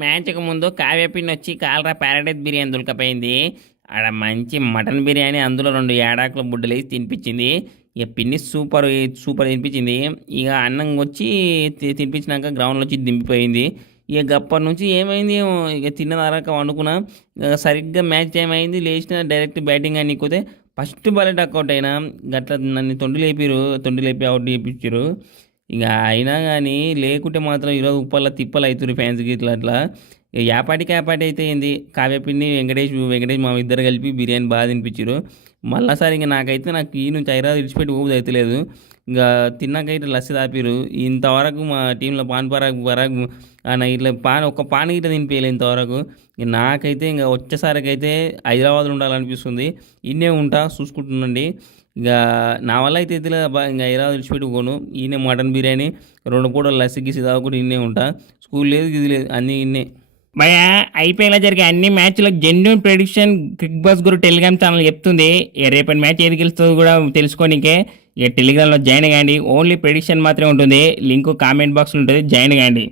మ్యాచ్‌కి ముందు కావ్య పిన్ని వచ్చి కాలరా ప్యారడైస్ బిర్యానీ దులకపోయింది. ఆడ మంచి మటన్ బిర్యానీ అందులో 2 ఏడాకుల బుడ్డలేసి తినిపించింది. ఇక పిన్ని సూపర్ సూపర్ తినిపించింది. ఇక అన్నం వచ్చి తినిపించినాక గ్రౌండ్‌లో వచ్చి దింపిపోయింది. ఇక గప్పటి నుంచి ఏమైంది ఏమో ఇక తిన్నదాక వండుకున్నా. ఇక సరిగ్గా మ్యాచ్ టైం అయింది. లేచిన డైరెక్ట్ బ్యాటింగ్ అని పోతే ఫస్ట్ బాలే డకౌట్ అయినా. గట్ల నన్ను తొండి లేపి అవుట్ చేపించారు. ఇక అయినా కానీ లేకుంటే మాత్రం ఈరోజు ఉప్పల్లో తిప్పలు అవుతుర్రు ఫ్యాన్స్కి ఇట్లా అట్లా. ఇక యాపాటికి అయితే ఏంది కావ్య పిన్ని వెంకటేష్ మా ఇద్దరు కలిపి బిర్యానీ బాగా తినిపించారు. మళ్ళాసారి ఇంక నాకు ఈ నుంచి హైదరాబాద్ విడిచిపెట్టి ఊపిరి అవుతలేదు. ఇంకా తిన్నాకైతే లస్సి తాపిరు. ఇంతవరకు మా టీంలో పరాగ్ అని ఇట్లా ఒక్క పాన్ గిట్ల తినిపించలేదు ఇంతవరకు. ఇక నాకైతే ఇంకా వచ్చేసరికి హైదరాబాద్లో ఉండాలనిపిస్తుంది. ఇన్నే ఉంటా చూసుకుంటుండండి. ఇక నా వల్ల అయితే ఎత్తులే ఇంకా హైదరాబాద్ విడిచిపెట్టి పోను. ఈయనే మటన్ బిర్యానీ 2 పూటలు లస్సి గిసి తాగుకుంటూ ఇన్నే ఉంటా. స్కూల్ లేదు గిది లేదు అన్నీ ఇన్నే. భయ ఐపీఎల్ జరిగే అన్ని మ్యాచ్లకు జెన్యున్ ప్రెడిక్షన్ క్రిక్ బస్ గురు టెలిగ్రామ్ ఛానల్ చెప్తుంది. ఇక రేపటి మ్యాచ్ ఏది గెలుస్తుందో కూడా తెలుసుకోనికే ఇక టెలిగ్రామ్లో జాయిన్ కాండి. ఓన్లీ ప్రెడిక్షన్ మాత్రమే ఉంటుంది. లింక్ కామెంట్ బాక్స్లో ఉంటుంది, జాయిన్ కాండి.